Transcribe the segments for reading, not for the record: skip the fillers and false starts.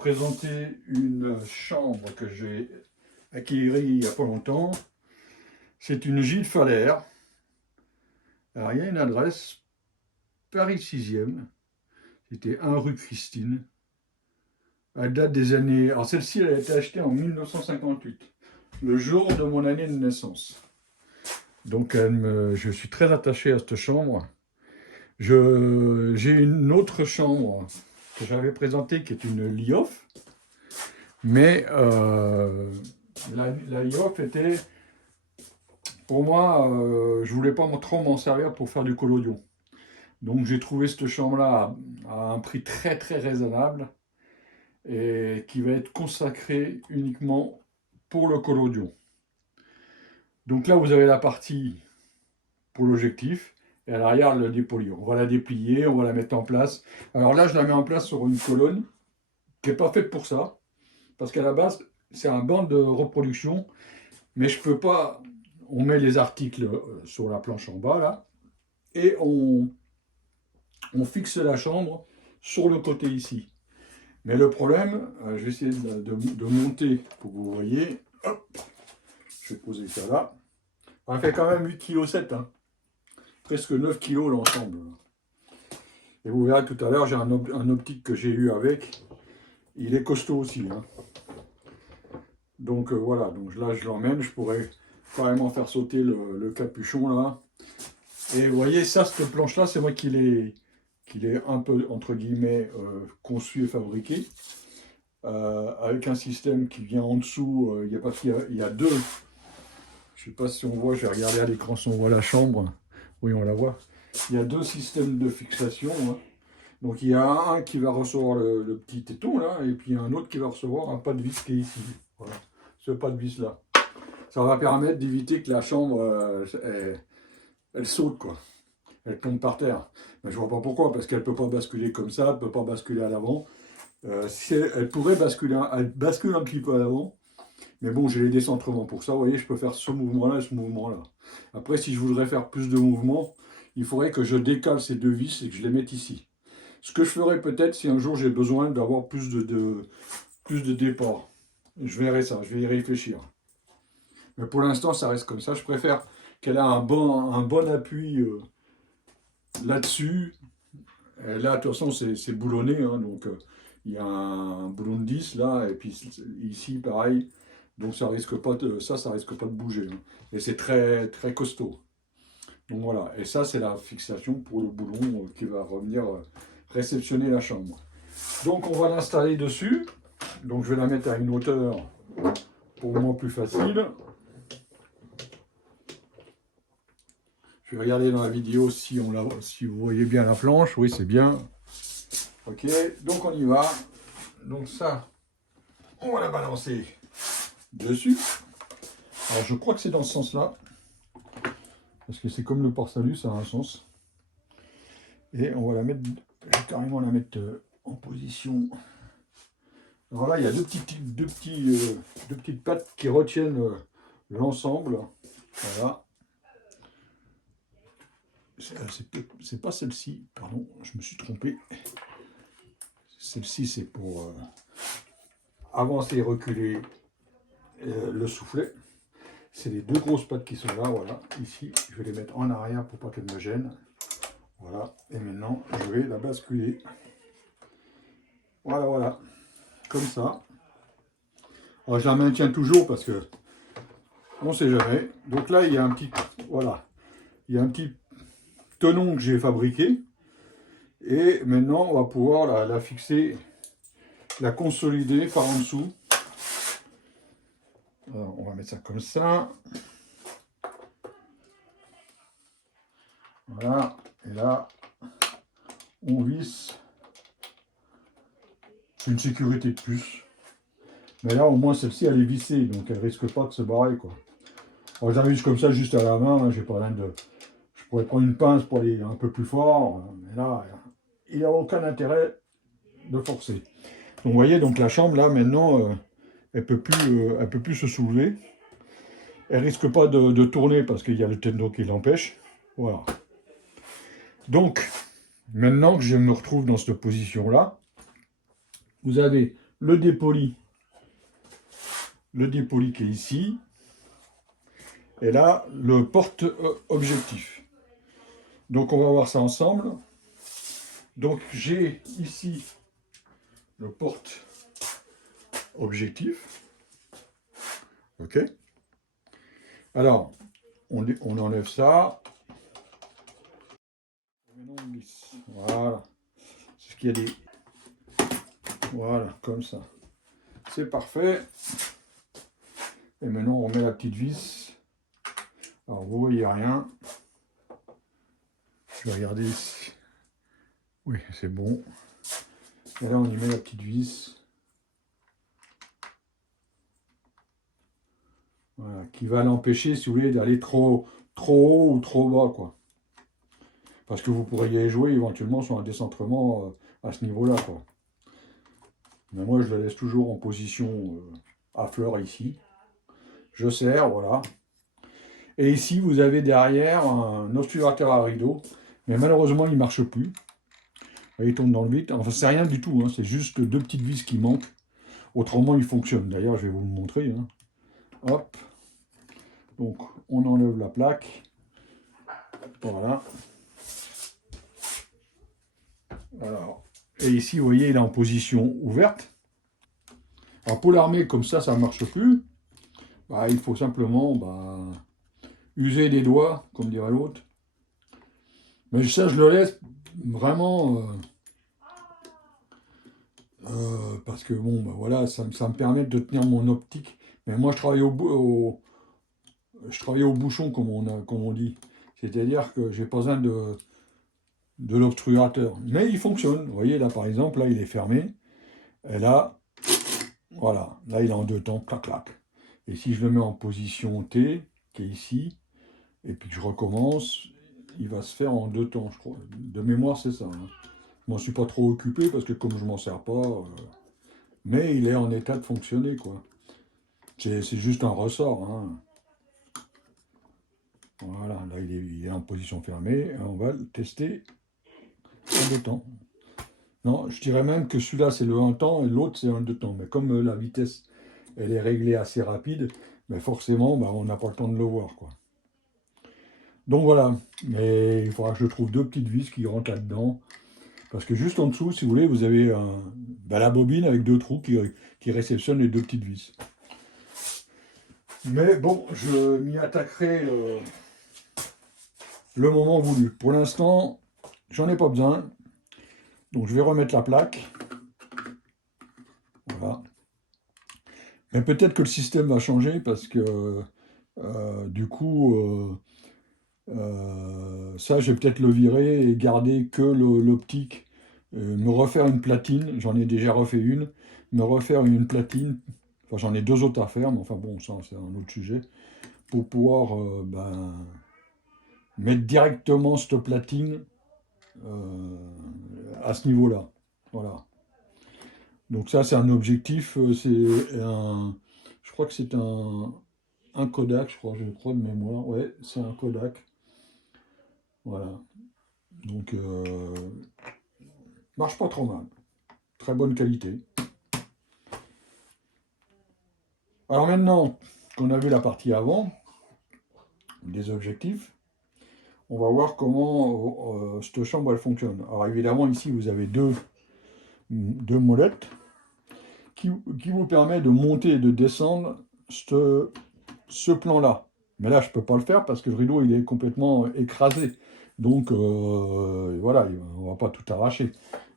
présenter une chambre que j'ai acquérie il n'y a pas longtemps. C'est une Gilles Faller. Alors, il y a une adresse, Paris 6e. C'était 1 rue Christine. Elle date des années... Alors, celle-ci, elle a été achetée en 1958, le jour de mon année de naissance. Donc, je suis très attaché à cette chambre. J'ai une autre chambre que j'avais présentée qui est une Lioff. Mais la Lioff était, pour moi, je voulais pas trop m'en servir pour faire du collodion. Donc j'ai trouvé cette chambre-là à un prix très très raisonnable et qui va être consacrée uniquement pour le collodion. Donc là vous avez la partie pour l'objectif et à l'arrière le dépoli. On va la déplier, on va la mettre en place. Alors là je la mets en place sur une colonne qui n'est pas faite pour ça, parce qu'à la base c'est un banc de reproduction, mais je peux pas. On met les articles sur la planche en bas là, et on fixe la chambre sur le côté ici. Mais le problème, je vais essayer de monter pour que vous voyez. Hop, je vais poser ça là. Ça fait quand même 8,7 kg, hein. Presque 9 kg l'ensemble. Et vous verrez tout à l'heure, j'ai un optique que j'ai eu avec. Il est costaud aussi, hein. Donc voilà, donc là je l'emmène, je pourrais carrément faire sauter le capuchon là. Et vous voyez, ça, cette planche là, c'est moi qui l'ai un peu, entre guillemets, conçu et fabriqué. Avec un système qui vient en dessous, il y a deux. Je ne sais pas si on voit, je vais regarder à l'écran si on voit la chambre. Oui, on la voit. Il y a deux systèmes de fixation, hein. Donc il y a un qui va recevoir le petit téton là, et puis un autre qui va recevoir un pas de vis qui est ici. Voilà, ce pas de vis là. Ça va permettre d'éviter que la chambre elle saute, quoi. Elle tombe par terre. Mais je vois pas pourquoi, parce qu'elle ne peut pas basculer comme ça, elle ne peut pas basculer à l'avant. Si elle pourrait basculer, elle bascule un petit peu à l'avant. Mais bon, j'ai les décentrements pour ça. Vous voyez, je peux faire ce mouvement-là et ce mouvement-là. Après, si je voudrais faire plus de mouvements, il faudrait que je décale ces deux vis et que je les mette ici. Ce que je ferais peut-être si un jour j'ai besoin d'avoir plus de départ. Je verrai ça, je vais y réfléchir. Mais pour l'instant, ça reste comme ça. Je préfère qu'elle ait un bon appui là-dessus. Là, de toute façon, c'est boulonné. Hein, donc, il y a un boulon de 10 là. Et puis ici, pareil. Donc, ça risque pas de bouger. Hein. Et c'est très, très costaud. Donc, voilà. Et ça, c'est la fixation pour le boulon qui va revenir réceptionner la chambre. Donc, on va l'installer dessus. Donc, je vais la mettre à une hauteur pour moi plus facile. Je vais regarder dans la vidéo si vous voyez bien la planche. Oui, c'est bien. Ok, donc on y va. Donc ça, on va la balancer dessus. Alors je crois que c'est dans ce sens-là. Parce que c'est comme le port-salut, ça a un sens. Et on va la mettre, je vais carrément la mettre en position. Alors là, il y a deux petites pattes qui retiennent l'ensemble. Voilà. C'est pas celle-ci, pardon, je me suis trompé. Celle-ci, c'est pour avancer et reculer le soufflet. C'est les deux grosses pattes qui sont là, voilà. Ici, je vais les mettre en arrière pour pas qu'elles me gênent. Voilà, et maintenant, je vais la basculer. Voilà, voilà, comme ça. Alors, je la maintiens toujours parce que on ne sait jamais. Donc là, il y a un petit, voilà, il y a un petit tenon que j'ai fabriqué. Et maintenant, on va pouvoir la fixer, la consolider par en dessous. Alors, on va mettre ça comme ça. Voilà. Et là, on visse. C'est une sécurité de plus. Mais là, au moins, celle-ci, elle est vissée. Donc, elle risque pas de se barrer, quoi. Alors, j'arrive comme ça, juste à la main. Hein, j'ai pas rien de... Je pourrais prendre une pince pour aller un peu plus fort. Mais là, il n'y a aucun intérêt de forcer. Donc vous voyez, donc la chambre là maintenant, elle peut plus se soulever. Elle risque pas de tourner parce qu'il y a le ténon qui l'empêche. Voilà. Donc maintenant que je me retrouve dans cette position là, vous avez le dépoli. Le dépoli qui est ici. Et là, le porte-objectif. Donc, on va voir ça ensemble. Donc, j'ai ici le porte-objectif. OK. Alors, on enlève ça. Maintenant, on glisse. Voilà. C'est ce qu'il y a des... Voilà, comme ça. C'est parfait. Et maintenant, on remet la petite vis. Alors, vous voyez rien. Je vais regarder ici. Oui, c'est bon. Et là, on y met la petite vis. Voilà, qui va l'empêcher, si vous voulez, d'aller trop haut ou trop bas, quoi. Parce que vous pourriez jouer éventuellement sur un décentrement à ce niveau-là, quoi. Mais moi, je le laisse toujours en position à fleur ici. Je serre, voilà. Et ici, vous avez derrière un obturateur à rideau. Mais malheureusement, il ne marche plus. Il tombe dans le vide. Enfin, c'est rien du tout, hein. C'est juste deux petites vis qui manquent. Autrement, il fonctionne. D'ailleurs, je vais vous le montrer, hein. Hop. Donc, on enlève la plaque. Voilà. Alors, et ici, vous voyez, il est en position ouverte. Alors, pour l'armée, comme ça ne marche plus. Bah, il faut simplement user des doigts, comme dirait l'autre. Mais ça, je le laisse vraiment parce que bon, bah, voilà, ça me permet de tenir mon optique. Mais moi, je travaille au bouchon, comme on dit. C'est-à-dire que j'ai pas besoin de l'obturateur. Mais il fonctionne. Vous voyez, là, par exemple, là, il est fermé. Et là, voilà, là, il est en deux temps, clac, clac. Et si je le mets en position T, qui est ici, et puis que je recommence, il va se faire en deux temps, je crois. De mémoire, c'est ça, hein. Je m'en suis pas trop occupé, parce que comme je m'en sers pas, mais il est en état de fonctionner, quoi. C'est juste un ressort, hein. Voilà, là, il est en position fermée, et on va le tester en deux temps. Non, je dirais même que celui-là, c'est le un temps, et l'autre, c'est un deux temps. Mais comme la vitesse, elle est réglée assez rapide, mais forcément, on n'a pas le temps de le voir, quoi. Donc voilà, mais il faudra que je trouve deux petites vis qui rentrent là-dedans. Parce que juste en dessous, si vous voulez, vous avez la bobine avec deux trous qui réceptionnent les deux petites vis. Mais bon, je m'y attaquerai le moment voulu. Pour l'instant, j'en ai pas besoin. Donc je vais remettre la plaque. Voilà. Mais peut-être que le système va changer parce que du coup, ça, je vais peut-être le virer et garder que l'optique. Me refaire une platine, j'en ai déjà refait une. Me refaire une platine, enfin j'en ai deux autres à faire, mais enfin bon, ça c'est un autre sujet. Pour pouvoir mettre directement cette platine à ce niveau-là. Voilà. Donc ça, c'est un objectif, je crois que c'est un Kodak, je crois de mémoire. Ouais, c'est un Kodak. Voilà. Donc, marche pas trop mal. Très bonne qualité. Alors maintenant qu'on a vu la partie avant des objectifs, on va voir comment cette chambre elle fonctionne. Alors évidemment, ici, vous avez deux molettes qui vous permet de monter et de descendre ce plan-là. Mais là, je ne peux pas le faire parce que le rideau il est complètement écrasé. Donc voilà, on ne va pas tout arracher.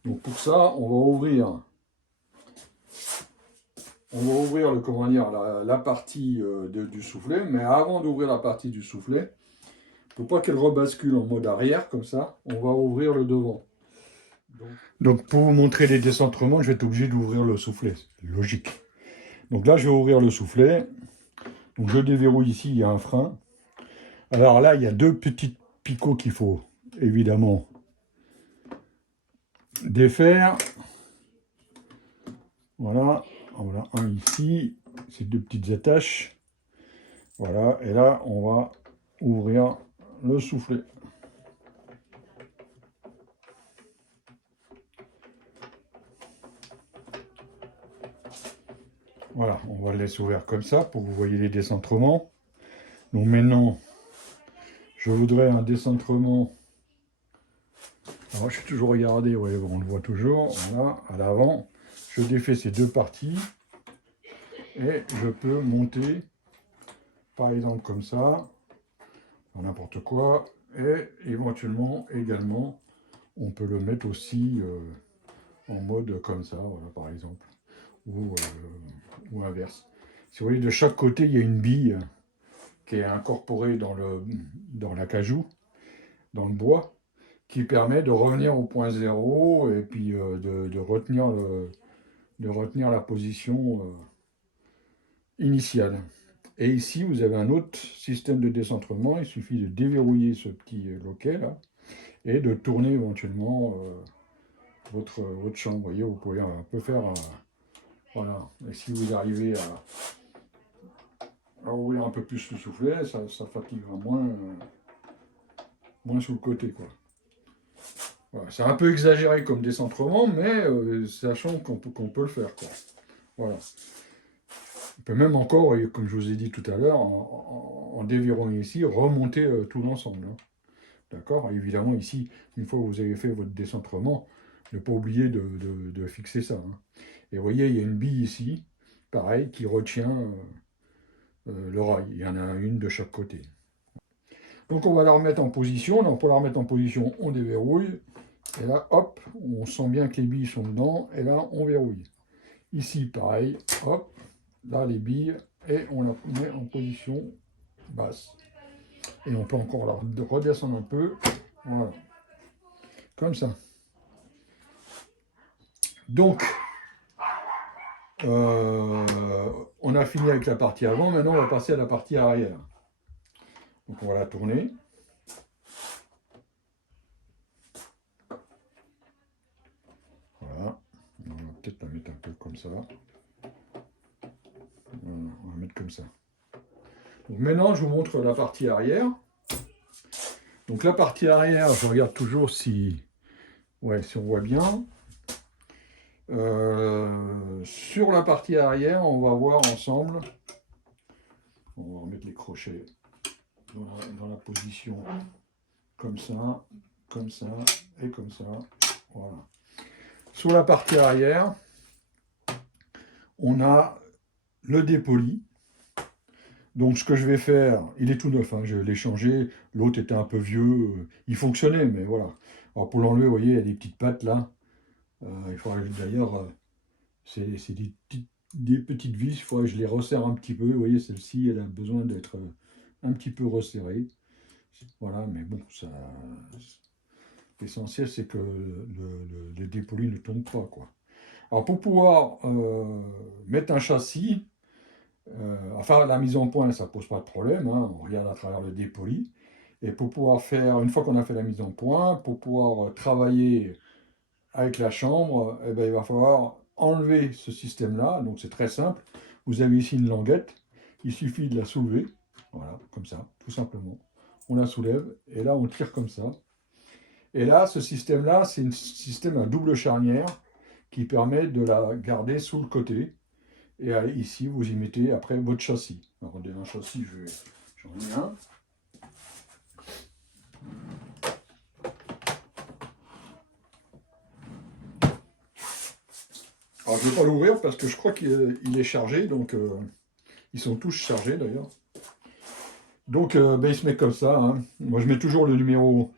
Donc pour ça, on va ouvrir la partie du soufflet. Mais avant d'ouvrir la partie du soufflet, pour pas qu'elle rebascule en mode arrière comme ça, on va ouvrir le devant. Donc pour vous montrer les décentrements, je vais être obligé d'ouvrir le soufflet. Logique. Donc là, je vais ouvrir le soufflet. Donc je déverrouille ici, il y a un frein. Alors là, il y a deux petits picots qu'il faut évidemment défaire. Voilà, voilà un ici, ces deux petites attaches. Voilà, et là, on va ouvrir le soufflet. Voilà, on va le laisser ouvert comme ça pour que vous voyez les décentrements. Donc maintenant, je voudrais un décentrement. Alors je suis toujours regardé, ouais, on le voit toujours, voilà, à l'avant. Je défais ces deux parties et je peux monter, par exemple comme ça, n'importe quoi, et éventuellement également, on peut le mettre aussi en mode comme ça, voilà, par exemple, ou inverse. Si vous voyez, de chaque côté, il y a une bille qui est incorporée dans l'acajou, dans le bois, qui permet de revenir au point zéro et puis de retenir la position initiale. Et ici, vous avez un autre système de décentrement. Il suffit de déverrouiller ce petit loquet là et de tourner éventuellement votre champ. Vous voyez, vous pouvez un peu faire. Voilà. Et si vous arrivez à ouvrir un peu plus le soufflet, ça fatiguera moins sur le côté, quoi. Voilà. C'est un peu exagéré comme décentrement, mais sachant qu'on peut le faire, quoi. Voilà. On peut même encore, comme je vous ai dit tout à l'heure, en déverrouillant ici, remonter tout l'ensemble. Hein. D'accord? Évidemment, ici, une fois que vous avez fait votre décentrement, ne pas oublier de fixer ça. Hein. Et vous voyez, il y a une bille ici, pareil, qui retient le rail. Il y en a une de chaque côté. Donc on va la remettre en position. Donc pour la remettre en position, on déverrouille. Et là, hop, on sent bien que les billes sont dedans. Et là, on verrouille. Ici, pareil, hop, là, les billes. Et on la met en position basse. Et on peut encore la redescendre un peu. Voilà. Comme ça. Donc, on a fini avec la partie avant. Maintenant, on va passer à la partie arrière. Donc, on va la tourner. Voilà. On va peut-être la mettre un peu comme ça. Voilà, on va mettre comme ça. Donc, maintenant, je vous montre la partie arrière. Donc, la partie arrière, je regarde toujours si on voit bien. Sur la partie arrière, on va voir ensemble. On va remettre les crochets dans la position comme ça et comme ça. Voilà. Sur la partie arrière, on a le dépoli. Donc ce que je vais faire, il est tout neuf, hein, je l'ai changé, l'autre était un peu vieux, il fonctionnait, mais voilà. Alors pour l'enlever, vous voyez, il y a des petites pattes là. Il faudra d'ailleurs, c'est des petites vis, il faudrait que je les resserre un petit peu. Vous voyez, celle-ci, elle a besoin d'être un petit peu resserrée. Voilà, mais bon, ça, l'essentiel c'est que le dépoli ne tombe pas, quoi. Alors pour pouvoir mettre un châssis, enfin la mise en point, ça pose pas de problème, hein, on regarde à travers le dépoli. Et pour pouvoir faire, une fois qu'on a fait la mise en point, pour pouvoir travailler avec la chambre, eh ben, il va falloir enlever ce système-là. Donc c'est très simple. Vous avez ici une languette, il suffit de la soulever, voilà, comme ça, tout simplement. On la soulève et là on tire comme ça. Et là, ce système-là, c'est un système à double charnière qui permet de la garder sous le côté. Et ici, vous y mettez après votre châssis. Alors, un châssis, j'en ai un. Alors, je ne vais pas l'ouvrir parce que je crois qu'il est chargé. Donc, ils sont tous chargés d'ailleurs. Donc, ben, il se met comme ça. Hein. Moi, je mets toujours le numéro.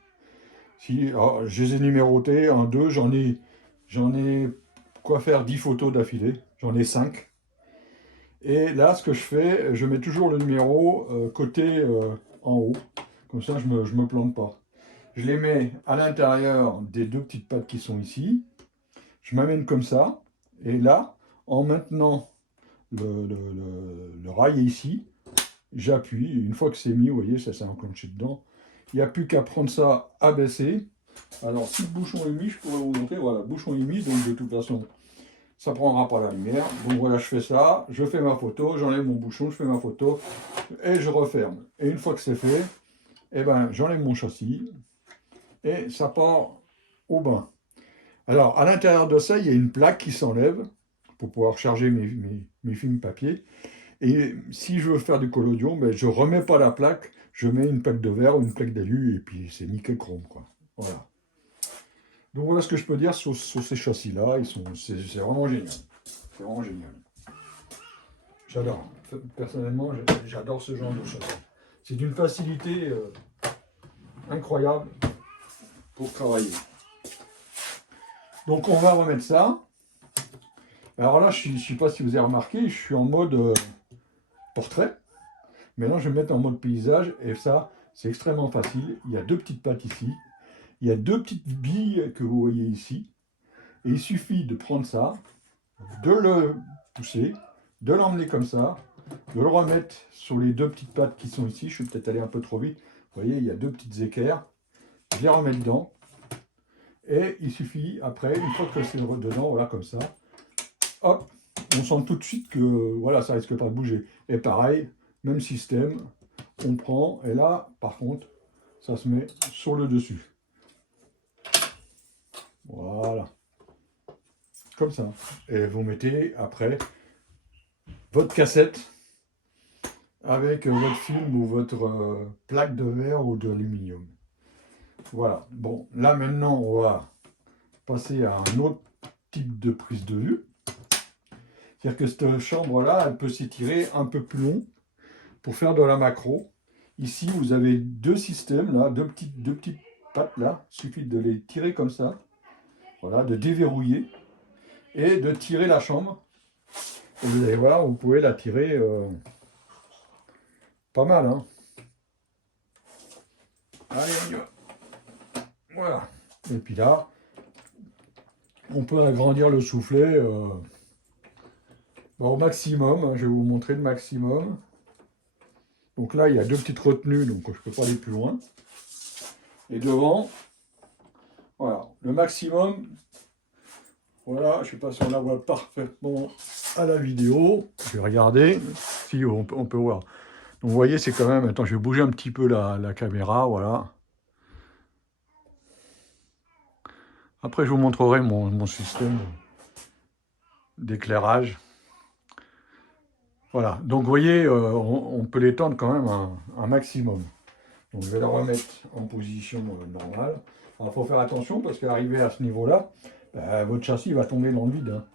Si, alors, je les ai numérotés. 1, 2, j'en ai quoi faire 10 photos d'affilée. J'en ai 5. Et là, ce que je fais, je mets toujours le numéro côté en haut. Comme ça, je me plante pas. Je les mets à l'intérieur des deux petites pattes qui sont ici. Je m'amène comme ça. Et là, en maintenant le rail ici, j'appuie. Une fois que c'est mis, vous voyez, ça s'est enclenché dedans. Il n'y a plus qu'à prendre ça, abaisser. Alors, si le bouchon est mis, je pourrais vous montrer. Voilà, le bouchon est mis, donc de toute façon, ça ne prendra pas la lumière. Donc voilà, je fais ça, je fais ma photo, j'enlève mon bouchon, je fais ma photo et je referme. Et une fois que c'est fait, eh ben, j'enlève mon châssis et ça part au bain. Alors, à l'intérieur de ça, il y a une plaque qui s'enlève. pour pouvoir charger mes films papier. Et si je veux faire du collodion, ben, je ne remets pas la plaque, je mets une plaque de verre ou une plaque d'alu et puis c'est nickel chrome, quoi. Voilà. Donc voilà ce que je peux dire sur ces châssis-là. C'est vraiment génial. C'est vraiment génial. J'adore. Personnellement, j'adore ce genre de châssis. C'est d'une facilité incroyable pour travailler. Donc on va remettre ça. Alors là, je ne sais pas si vous avez remarqué, je suis en mode portrait. Maintenant, je vais me mettre en mode paysage et ça, c'est extrêmement facile. Il y a deux petites pattes ici. Il y a deux petites billes que vous voyez ici. Et il suffit de prendre ça, de le pousser, de l'emmener comme ça, de le remettre sur les deux petites pattes qui sont ici. Je suis peut-être allé un peu trop vite. Vous voyez, il y a deux petites équerres. Je les remets dedans. Et il suffit, après, une fois que c'est dedans, voilà, comme ça, hop, on sent tout de suite que voilà, ça risque pas de bouger. Et pareil, même système, on prend, et là, par contre, ça se met sur le dessus. Voilà. Comme ça. Et vous mettez après votre cassette avec votre film ou votre plaque de verre ou d'aluminium. Voilà. Bon, là maintenant, on va passer à un autre type de prise de vue. C'est-à-dire que cette chambre-là, elle peut s'étirer un peu plus long pour faire de la macro. Ici, vous avez deux systèmes, là, deux petites pattes, là. Il suffit de les tirer comme ça. Voilà, de déverrouiller et de tirer la chambre. Et vous allez voir, vous pouvez la tirer pas mal. Hein. Allez, on y va. Voilà. Et puis là, on peut agrandir le soufflet au maximum. Hein, je vais vous montrer le maximum. Donc là, il y a deux petites retenues, donc je ne peux pas aller plus loin. Et devant, voilà, le maximum. Voilà, je ne sais pas si on la voit parfaitement à la vidéo. Je vais regarder si on peut voir. Donc vous voyez, c'est quand même... Attends, je vais bouger un petit peu la caméra, voilà. Après, je vous montrerai mon système d'éclairage. Voilà, donc vous voyez, on peut l'étendre quand même un maximum. Donc je vais la remettre en position normale. Alors il faut faire attention parce qu'arrivé à ce niveau-là, votre châssis va tomber dans le vide. Hein.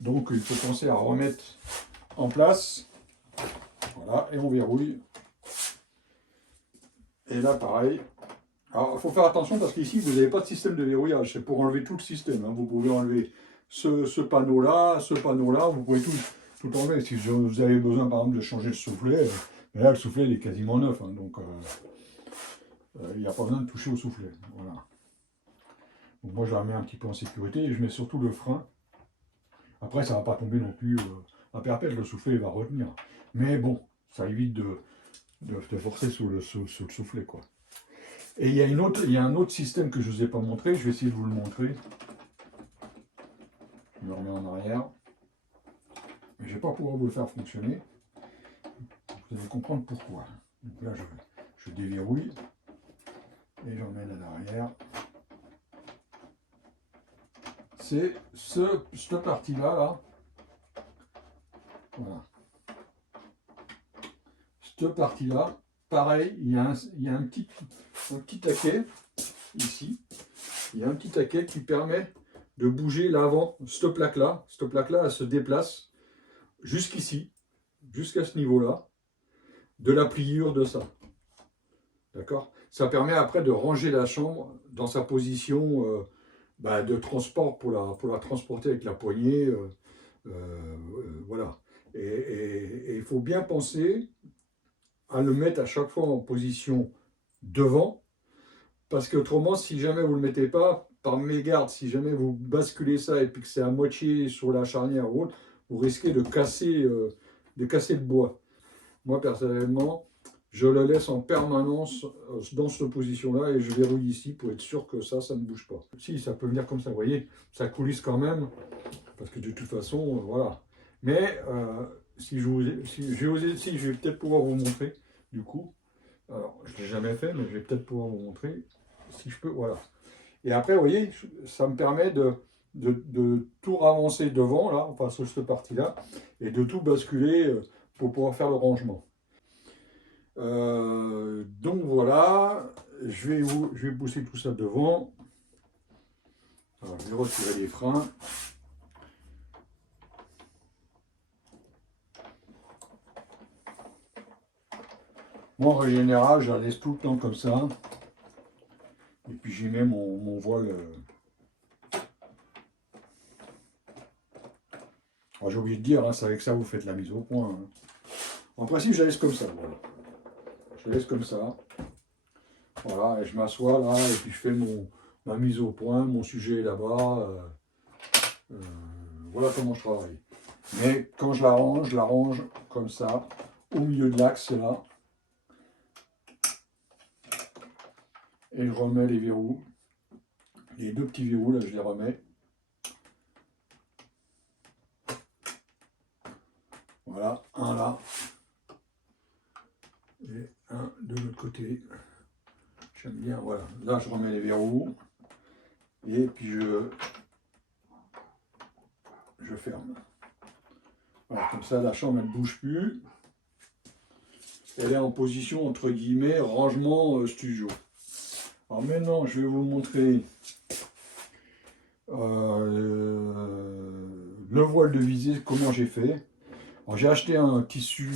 Donc il faut penser à remettre en place. Voilà, et on verrouille. Et là pareil. Alors il faut faire attention parce qu'ici vous n'avez pas de système de verrouillage. C'est pour enlever tout le système. Hein. Vous pouvez enlever ce panneau-là, vous pouvez tout enlever. Si vous avez besoin par exemple de changer le soufflet, mais là le soufflet il est quasiment neuf. Hein, donc il n'y a pas besoin de toucher au soufflet. Voilà. Donc moi je la mets un petit peu en sécurité et je mets surtout le frein. Après ça ne va pas tomber non plus à perpète, le soufflet il va retenir. Mais bon, ça évite de forcer sur le soufflet quoi. Et il y a un autre système que je ne vous ai pas montré, je vais essayer de vous le montrer. Je me remets en arrière. Mais je ne vais pas pouvoir vous le faire fonctionner. Vous allez comprendre pourquoi. Donc là je déverrouille et j'emmène à l'arrière. C'est cette partie-là, là. Voilà. Cette partie-là, pareil, il y a un petit taquet, ici. Il y a un petit taquet qui permet de bouger l'avant, cette plaque-là, elle se déplace jusqu'ici, jusqu'à ce niveau-là, de la pliure de ça. D'accord? Ça permet après de ranger la chambre dans sa position de transport pour la transporter avec la poignée. Voilà. Et il faut bien penser à le mettre à chaque fois en position devant, parce qu'autrement, si jamais vous ne le mettez pas, par mégarde, si jamais vous basculez ça et puis que c'est à moitié sur la charnière ou autre, vous risquez de casser le bois. Moi, personnellement, je le laisse en permanence dans cette position-là et je verrouille ici pour être sûr que ça ne bouge pas. Si, ça peut venir comme ça, vous voyez, ça coulisse quand même, parce que de toute façon, voilà. Mais si je vais peut-être pouvoir vous montrer, du coup. Alors, je ne l'ai jamais fait, mais je vais peut-être pouvoir vous montrer, si je peux, voilà. Et après, vous voyez, ça me permet de tout ramasser devant, là, enfin sur cette partie-là, et de tout basculer pour pouvoir faire le rangement. Donc voilà, je vais pousser tout ça devant. Alors, je vais retirer les freins. Moi, en général, je la laisse tout le temps comme ça. Et puis j'y mets mon voile. J'ai oublié de dire, hein, c'est avec ça que vous faites la mise au point. Hein. En principe, je la laisse comme ça. Voilà. Je la laisse comme ça. Voilà, et je m'assois là, et puis je fais ma mise au point, mon sujet est là-bas. Voilà comment je travaille. Mais quand je la range comme ça, au milieu de l'axe là. Et je remets les verrous. Les deux petits verrous là, je les remets. Voilà, un là. Et un de l'autre côté. J'aime bien, voilà. Là, je remets les verrous. Et puis je ferme. Voilà, comme ça, la chambre, elle ne bouge plus. Elle est en position, entre guillemets, rangement studio. Alors maintenant, je vais vous montrer le voile de visée, comment j'ai fait. J'ai acheté un tissu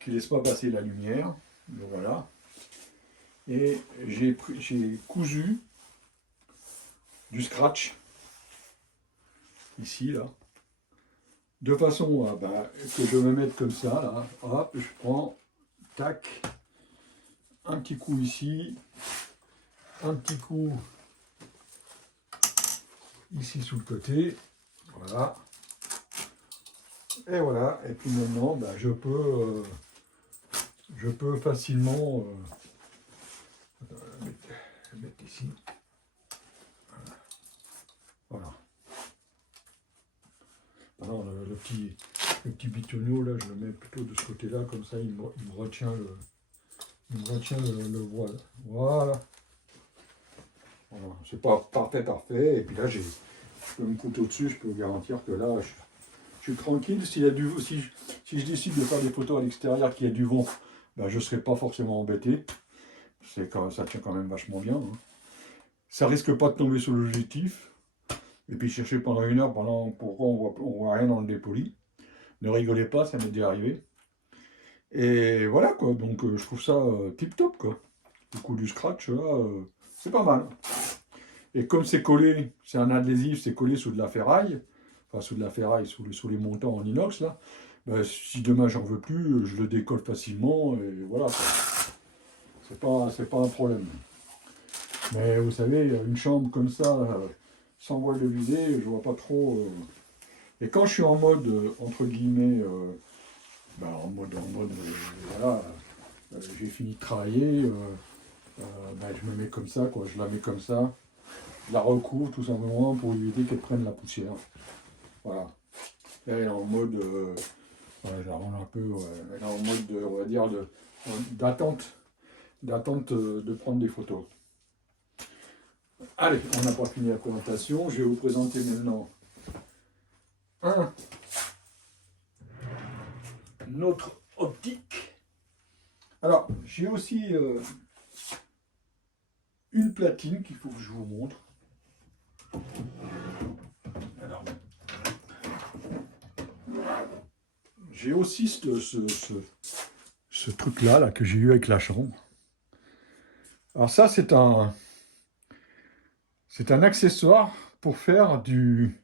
qui ne laisse pas passer la lumière. Donc voilà. Et j'ai cousu du scratch, ici, là. De façon à que je me mette comme ça, là. Hop, je prends, tac, un petit coup ici, un petit coup ici sous le côté. Voilà. Et voilà. Et puis maintenant, je peux facilement mettre ici. Voilà. Alors le petit bitonneau là, je le mets plutôt de ce côté-là, comme ça il me retient le voile. Voilà. Voilà. C'est pas parfait. Et puis là, je peux me couper au-dessus, je peux vous garantir que là, je suis tranquille. Si je décide de faire des photos à l'extérieur, qu'il y a du vent, je ne serai pas forcément embêté. Ça tient quand même vachement bien. Hein. Ça risque pas de tomber sur l'objectif. Et puis chercher pendant une heure, pourquoi on voit rien dans le dépoli. Ne rigolez pas, ça m'est déjà arrivé. Et voilà quoi, donc je trouve ça tip top quoi. Le coup du scratch là, c'est pas mal. Et comme c'est collé, c'est un adhésif, c'est collé sous de la ferraille, enfin sous de la ferraille, sous les montants en inox là, si demain j'en veux plus, je le décolle facilement et voilà quoi. C'est pas un problème. Mais vous savez, une chambre comme ça, sans voile de visée, je vois pas trop. Et quand je suis en mode, entre guillemets, voilà, j'ai fini de travailler, je me mets comme ça, quoi, je la mets comme ça, je la recouvre tout simplement pour éviter qu'elle prenne la poussière. Voilà. Et elle est en mode, je la range un peu, elle est en mode, on va dire, d'attente de prendre des photos. Allez, on n'a pas fini la présentation, je vais vous présenter maintenant notre optique. Alors, j'ai aussi une platine qu'il faut que je vous montre. Alors, j'ai aussi ce truc-là là, que j'ai eu avec la chambre. Alors ça, c'est un accessoire pour faire du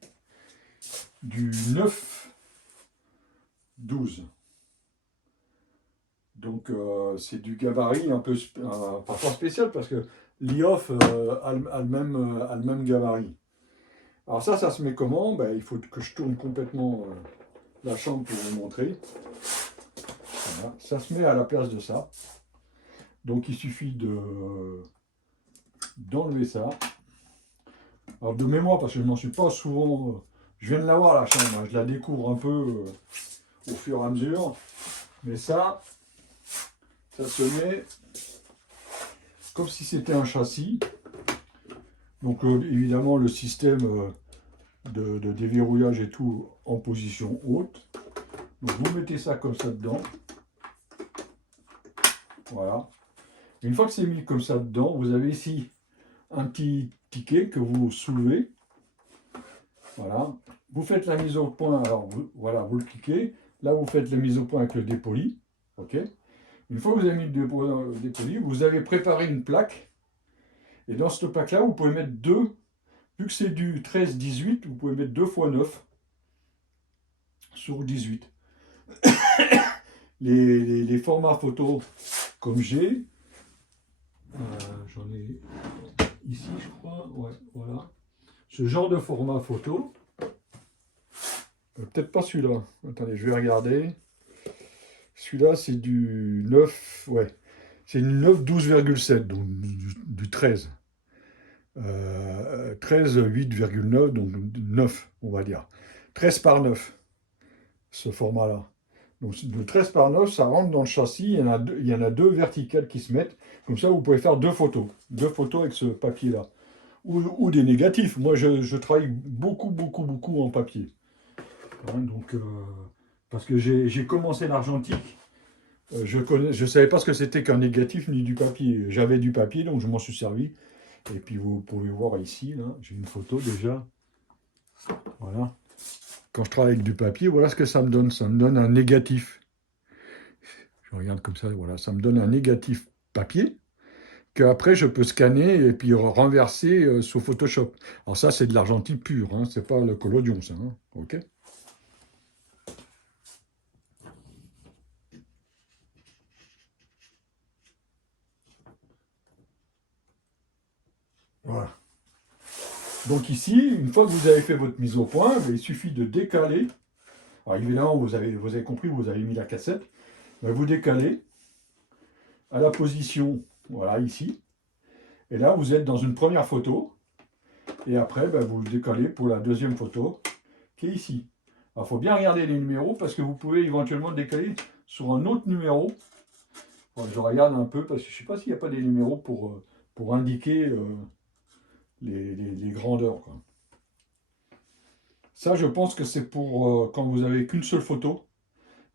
9-12. Donc c'est du gabarit un peu, parfois spécial parce que l'IOF a le même gabarit. Alors ça se met comment? Il faut que je tourne complètement la chambre pour vous montrer. Voilà. Ça se met à la place de ça. Donc il suffit d'enlever ça. Alors de mémoire, parce que je n'en suis pas souvent... je viens de l'avoir la chambre, je la découvre un peu au fur et à mesure. Mais ça se met comme si c'était un châssis. Donc évidemment le système de déverrouillage et tout en position haute. Donc vous mettez ça comme ça dedans. Voilà. Une fois que c'est mis comme ça dedans, vous avez ici un petit ticket que vous soulevez. Voilà. Vous faites la mise au point. Alors voilà, vous le cliquez. Là, vous faites la mise au point avec le dépoli. OK. Une fois que vous avez mis le dépoli, vous avez préparé une plaque. Et dans cette plaque-là, vous pouvez mettre deux. Vu que c'est du 13-18, vous pouvez mettre 2 x 9 sur 18. Les formats photo comme j'ai, j'en ai ici, je crois. Ouais, voilà. Ce genre de format photo. Peut-être pas celui-là. Attendez, je vais regarder. Celui-là, c'est du 9. Ouais. C'est du 9 12,7, donc du 13. 13 8,9, donc 9, on va dire. 13 par 9, ce format-là. Donc de 13 par 9, ça rentre dans le châssis. Il y en a deux verticales qui se mettent. Comme ça, vous pouvez faire deux photos. Deux photos avec ce papier-là. Ou des négatifs. Moi, je travaille beaucoup en papier. Hein, donc, parce que j'ai commencé l'argentique. Je ne savais pas ce que c'était qu'un négatif ni du papier. J'avais du papier, donc je m'en suis servi. Et puis vous pouvez voir ici, là, j'ai une photo déjà. Voilà. Quand je travaille avec du papier, voilà ce que ça me donne. Ça me donne un négatif. Je regarde comme ça, voilà. Ça me donne un négatif papier qu'après je peux scanner et puis renverser sous Photoshop. Alors ça, c'est de l'argentique pur, hein, c'est pas le collodion, ça. Hein, ok. Voilà. Donc ici, une fois que vous avez fait votre mise au point, il suffit de décaler. Alors évidemment, vous avez compris, vous avez mis la cassette. Vous décalez à la position, voilà, ici. Et là, vous êtes dans une première photo. Et après, vous le décalez pour la deuxième photo, qui est ici. Alors, il faut bien regarder les numéros, parce que vous pouvez éventuellement décaler sur un autre numéro. Bon, je regarde un peu, parce que je ne sais pas s'il n'y a pas des numéros pour indiquer les grandeurs, quoi. Ça, je pense que c'est pour quand vous n'avez qu'une seule photo,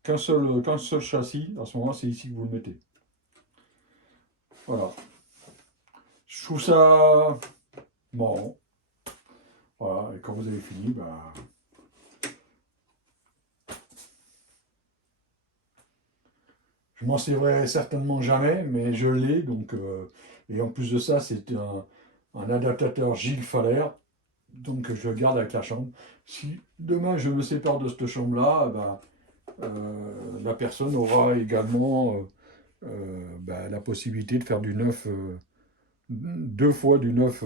qu'un seul châssis. À ce moment, c'est ici que vous le mettez. Voilà. Je trouve ça marrant. Voilà, et quand vous avez fini, je m'en servirai certainement jamais, mais je l'ai. Donc, et en plus de ça, c'est un adaptateur Gilles Faller. Donc je garde avec la chambre. Si demain je me sépare de cette chambre-là, la personne aura également la possibilité de faire du 9, deux fois du 9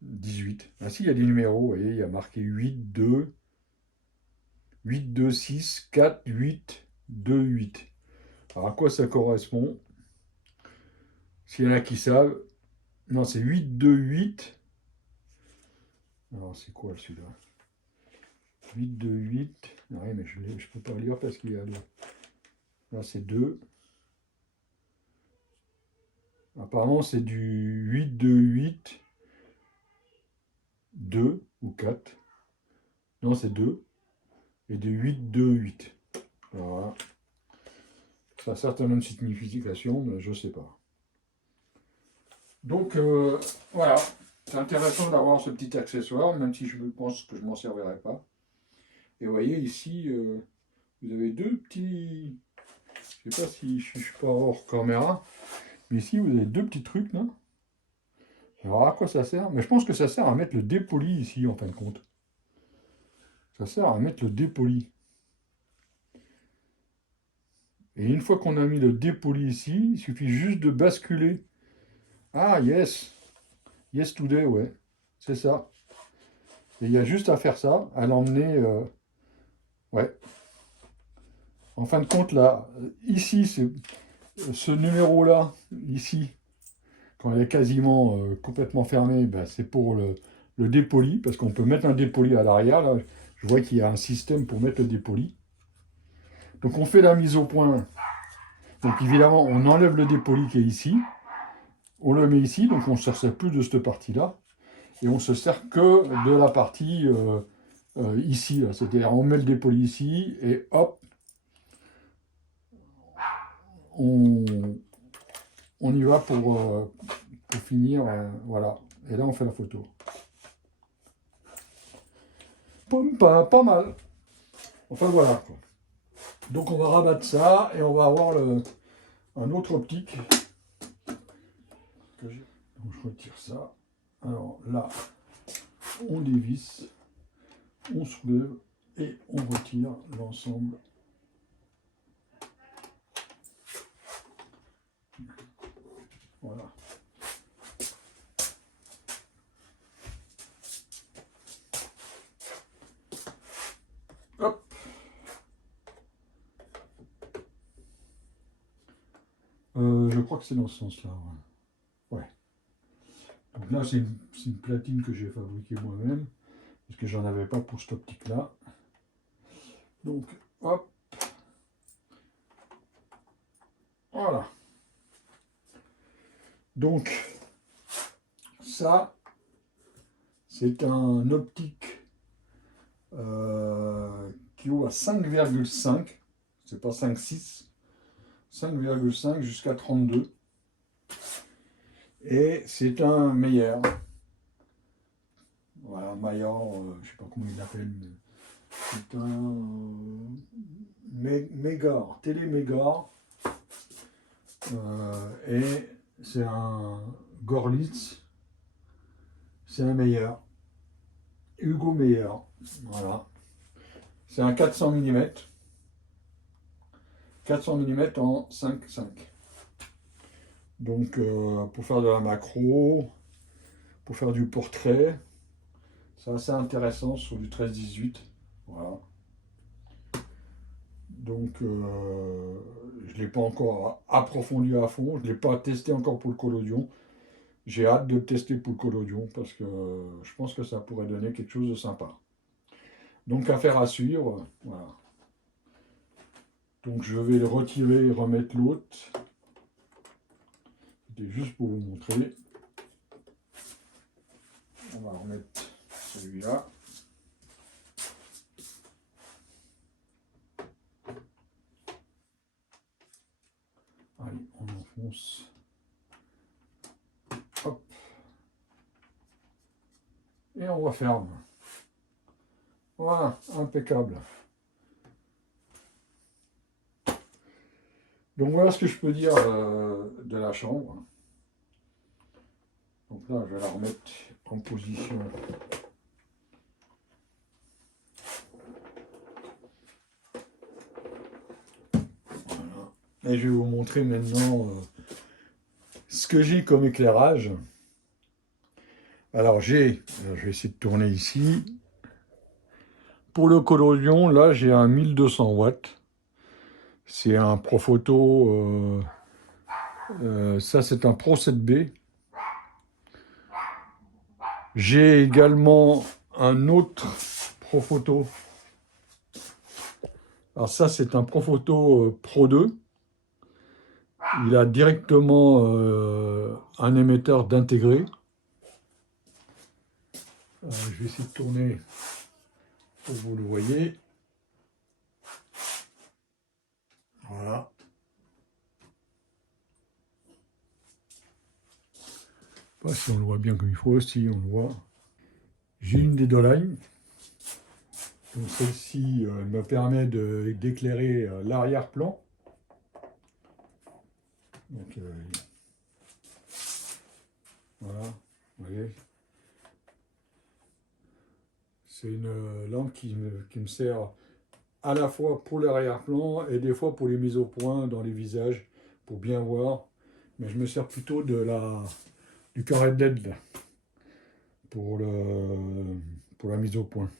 18. Ah si, il y a des numéros, vous voyez, il y a marqué 8, 2, 8, 2, 6, 4, 8, 2, 8. Alors à quoi ça correspond? S'il y en a qui savent, non, c'est 8, 2, 8. Alors c'est quoi celui-là? 8, 2, 8. Oui, mais je ne peux pas lire parce qu'il y a le... Là, c'est 2. Apparemment, c'est du 8, 2, 8, 2 ou 4. Non, c'est 2. Et du 8, 2, 8. Alors, voilà. Ça a certainement une signification, mais je ne sais pas. Donc, voilà. C'est intéressant d'avoir ce petit accessoire, même si je pense que je ne m'en servirai pas. Et vous voyez, ici, vous avez deux petits... Je ne sais pas si je ne suis pas hors caméra. Mais ici, vous avez deux petits trucs, là. Alors, à quoi ça sert? Mais je pense que ça sert à mettre le dépoli ici, en fin de compte. Ça sert à mettre le dépoli. Et une fois qu'on a mis le dépoli ici, il suffit juste de basculer. Ah, yes! Yes today, ouais. C'est ça. Et il y a juste à faire ça, à l'emmener... ouais. En fin de compte, là, ici, ce numéro-là, ici, quand il est quasiment complètement fermé, c'est pour le dépoli, parce qu'on peut mettre un dépoli à l'arrière. Là, je vois qu'il y a un système pour mettre le dépoli. Donc on fait la mise au point. Donc évidemment, on enlève le dépoli qui est ici. On le met ici, donc on ne se sert plus de cette partie-là. et on se sert que de la partie ici, c'est-à-dire on met le dépoli ici, et hop, on y va pour finir, voilà. Et là, on fait la photo. Pas mal. Enfin, voilà, quoi. Donc, on va rabattre ça, et on va avoir un autre optique. Donc, je retire ça. Alors, là, on dévisse, on soulève, et on retire l'ensemble. Voilà. Hop. Je crois que c'est dans ce sens-là. Ouais. Ouais. Donc là, c'est une platine que j'ai fabriquée moi-même, parce que j'en avais pas pour cette optique-là. Donc, hop. Voilà. Donc, ça, c'est un optique qui ouvre à 5,5. C'est pas 5,6. 5,5 jusqu'à 32. Et c'est un Meyer. Voilà, Meyer, je sais pas comment il l'appelle, mais c'est un Megor, télé Megor. Et c'est un Gorlitz. C'est un Meyer. Hugo Meyer. Voilà. C'est un 400 mm. 400 mm en 5,5. Donc pour faire de la macro, pour faire du portrait, c'est assez intéressant sur du 13-18. Voilà. Donc je ne l'ai pas encore approfondi à fond, je ne l'ai pas testé encore pour le collodion. J'ai hâte de le tester pour le collodion parce que je pense que ça pourrait donner quelque chose de sympa. Donc affaire à suivre, voilà. Donc je vais le retirer et remettre l'autre. C'était juste pour vous montrer. On va remettre celui-là. Allez, on enfonce. Hop. Et on referme. Voilà, impeccable. Donc voilà ce que je peux dire de la chambre. Donc là, je vais la remettre en position. Voilà. Et je vais vous montrer maintenant ce que j'ai comme éclairage. Alors je vais essayer de tourner ici. Pour le collodion, là j'ai un 1200 watts. C'est un Profoto, ça c'est un Pro 7B. J'ai également un autre Profoto. Alors ça c'est un Profoto Pro 2. Il a directement un émetteur d'intégré. Je vais essayer de tourner pour que vous le voyez. Voilà. Je ne sais pas si on le voit bien comme il faut, si on le voit. J'ai une des Doline. Donc celle-ci me permet d'éclairer l'arrière-plan. Donc voilà, vous voyez. C'est une lampe qui me sert à la fois pour l'arrière-plan et des fois pour les mises au point dans les visages, pour bien voir. Mais je me sers plutôt du carré de LED là, pour la mise au point.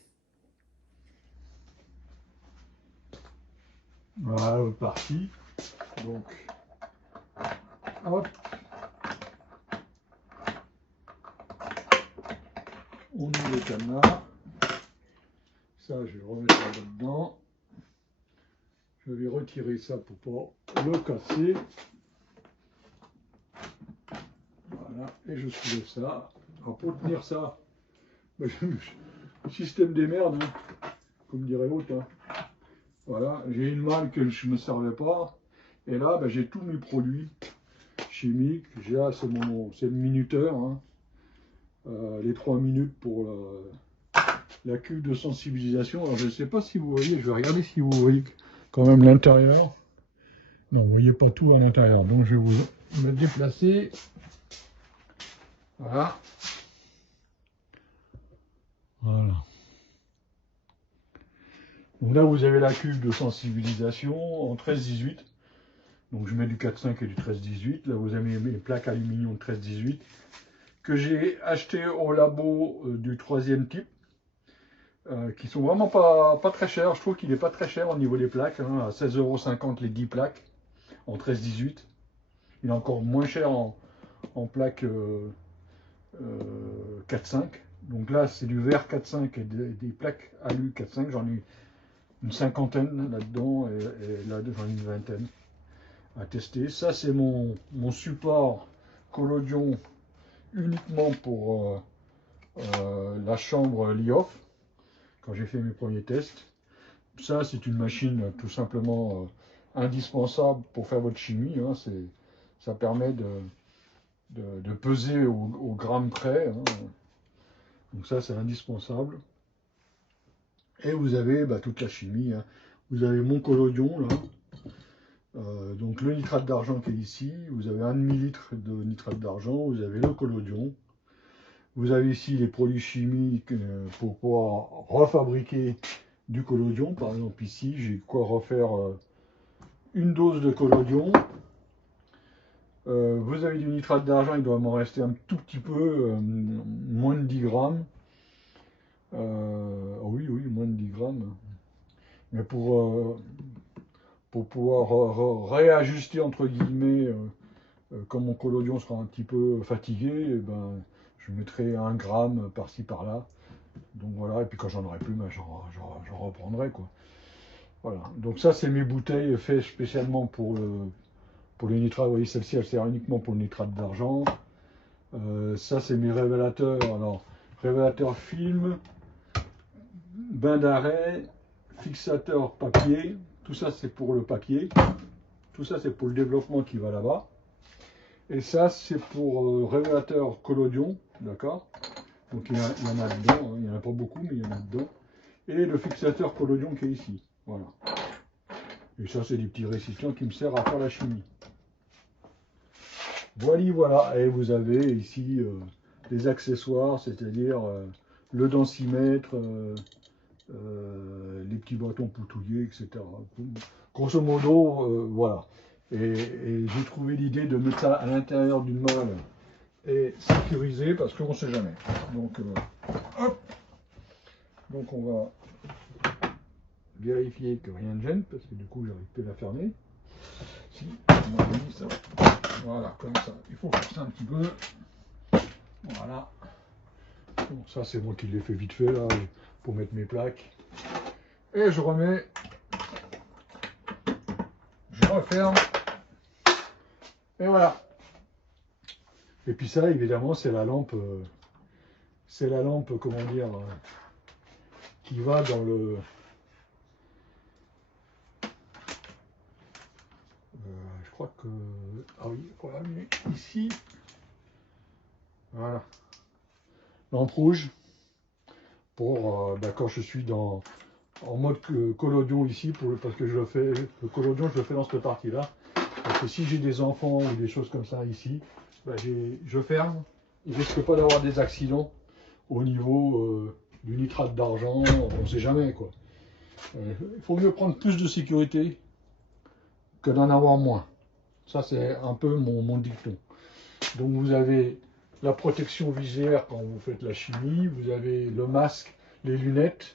Voilà, parti. Donc, hop. On ouvre le cadenas. Ça, je vais remettre ça là-dedans. Je vais retirer ça pour pas le casser. Voilà, et je soulève ça. Alors pour tenir ça, Système des merdes, hein, comme dirait l'autre. Hein. Voilà, j'ai une malle que je ne me servais pas. Et là, ben, j'ai tous mes produits chimiques. J'ai là, c'est le minuteur. Hein. Les 3 minutes pour la cuve de sensibilisation. Alors, je ne sais pas si vous voyez, je vais regarder si vous voyez quand même l'intérieur. Non, vous ne voyez pas tout à l'intérieur. Donc, je vais me déplacer. Voilà. Voilà. Donc là, vous avez la cuve de sensibilisation en 13-18. Donc je mets du 4,5 et du 13-18. Là, vous avez mes plaques aluminium 13-18 que j'ai acheté au labo du 3e type, qui sont vraiment pas très chers. Je trouve qu'il n'est pas très cher au niveau des plaques, hein, à 16,50 € les 10 plaques en 13-18. Il est encore moins cher en plaques 4,5. Donc là, c'est du verre 4,5 et des plaques alu 4,5. J'en ai une cinquantaine là-dedans et là, j'en ai une vingtaine à tester. Ça, c'est mon support collodion uniquement pour la chambre LIOF, quand j'ai fait mes premiers tests. Ça, c'est une machine tout simplement indispensable pour faire votre chimie. Hein. Ça permet de peser au gramme près. Hein. Donc ça, c'est indispensable. Et vous avez toute la chimie. Hein. Vous avez mon collodion, là. Donc le nitrate d'argent qui est ici. Vous avez 1 millilitre de nitrate d'argent. Vous avez le collodion. Vous avez ici les produits chimiques pour pouvoir refabriquer du collodion. Par exemple, ici, j'ai quoi refaire une dose de collodion. Vous avez du nitrate d'argent, il doit m'en rester un tout petit peu, moins de 10 grammes. Oui, moins de 10 grammes. Mais pour pouvoir réajuster, entre guillemets, comme mon collodion sera un petit peu fatigué, eh ben, je mettrai 1 gramme par-ci par-là. Donc voilà, et puis quand j'en aurai plus, ben, j'en reprendrai, quoi. Voilà, donc ça c'est mes bouteilles faites spécialement pour le nitrate. Vous voyez, celle-ci elle sert uniquement pour le nitrate d'argent. Ça c'est mes révélateurs. Alors, révélateur film, bain d'arrêt, fixateur papier. Tout ça c'est pour le papier. Tout ça c'est pour le développement qui va là-bas. Et ça c'est pour révélateur collodion, d'accord. Donc il y en a dedans, hein. Il n'y en a pas beaucoup, mais il y en a dedans. Et le fixateur collodion qui est ici. Voilà. Et ça, c'est des petits récipients qui me servent à faire la chimie. Voilà. Et vous avez ici des accessoires, c'est-à-dire le densimètre, les petits bâtons poutouillés, etc. Grosso modo, voilà. Et j'ai trouvé l'idée de mettre ça à l'intérieur d'une malle et sécurisé parce qu'on ne sait jamais. Donc, hop. Donc on va vérifier que rien ne gêne, parce que du coup j'arrive plus à la fermer. Si, on a mis ça. Voilà, comme ça. Il faut forcer un petit peu. Voilà. Bon, ça c'est moi qui l'ai fait vite fait là, pour mettre mes plaques. Et je remets. Je referme. Et voilà. Et puis ça, évidemment, c'est la lampe. Comment dire, qui va dans le. Je crois que. Ah oui, voilà, ici. Voilà. Lampe rouge. Pour quand je suis en mode collodion ici, parce que le collodion, je le fais dans cette partie-là. Parce que si j'ai des enfants ou des choses comme ça ici, je ferme. Il ne risque pas d'avoir des accidents au niveau du nitrate d'argent. On ne sait jamais, quoi. Il faut mieux prendre plus de sécurité que d'en avoir moins. Ça, c'est un peu mon dicton. Donc, vous avez la protection visière quand vous faites la chimie. Vous avez le masque, les lunettes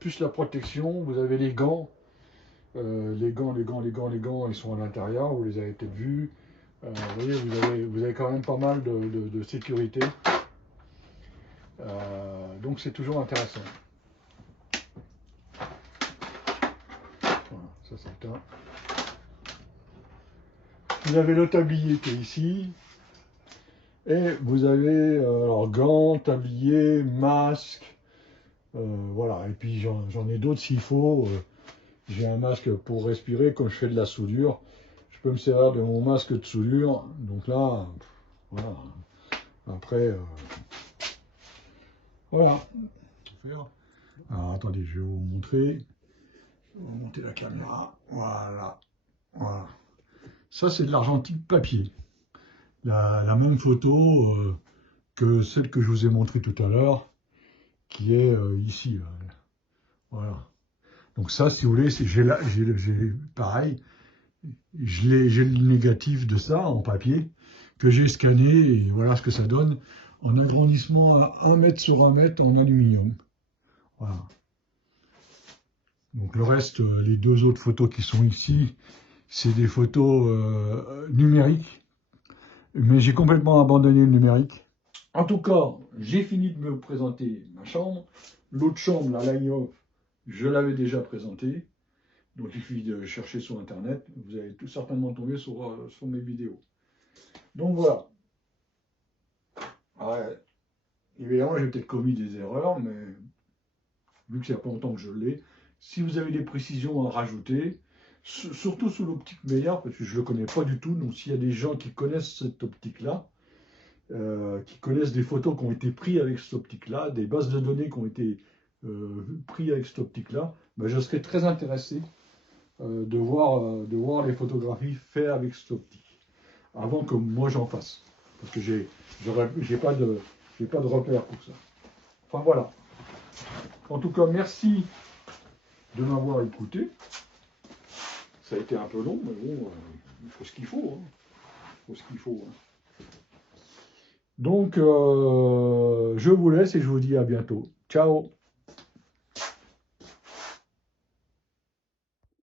plus la protection. Vous avez les gants. Les gants, ils sont à l'intérieur. Vous les avez peut-être vus. Vous voyez, vous avez quand même pas mal de sécurité. Donc, c'est toujours intéressant. Voilà, ça c'est un. Vous avez le tablier qui est ici. Et vous avez alors, gants, tablier, masque, voilà. Et puis j'en ai d'autres s'il faut. J'ai un masque pour respirer quand je fais de la soudure. Je peux me servir de mon masque de soudure. Donc là, voilà. Après, voilà. Alors attendez, je vais vous montrer. On va monter la caméra. Voilà. Voilà. Ça, c'est de l'argentique papier. La même photo que celle que je vous ai montrée tout à l'heure, qui est ici. Là. Voilà. Donc ça, si vous voulez, pareil, j'ai le négatif de ça en papier que j'ai scanné et voilà ce que ça donne en agrandissement à 1 mètre sur 1 mètre en aluminium. Voilà. Donc le reste, les deux autres photos qui sont ici, c'est des photos numériques, mais j'ai complètement abandonné le numérique. En tout cas, j'ai fini de me présenter ma chambre. L'autre chambre, la Line Off, je l'avais déjà présentée. Donc il suffit de chercher sur Internet. Vous allez tout certainement tomber sur mes vidéos. Donc voilà. Ouais, évidemment, j'ai peut-être commis des erreurs, mais vu que c'est il n'y a pas longtemps que je l'ai, si vous avez des précisions à rajouter, surtout sous l'optique meilleure, parce que je ne le connais pas du tout, donc s'il y a des gens qui connaissent cette optique-là, qui connaissent des photos qui ont été prises avec cette optique-là, des bases de données qui ont été prises avec cette optique-là, ben, je serais très intéressé de voir les photographies faites avec cette optique, avant que moi j'en fasse. Parce que j'ai pas de repère pour ça. Enfin voilà. En tout cas, merci de m'avoir écouté. Ça a été un peu long, mais bon, il faut ce qu'il faut. Hein. Il faut ce qu'il faut. Hein. Donc, je vous laisse et je vous dis à bientôt. Ciao!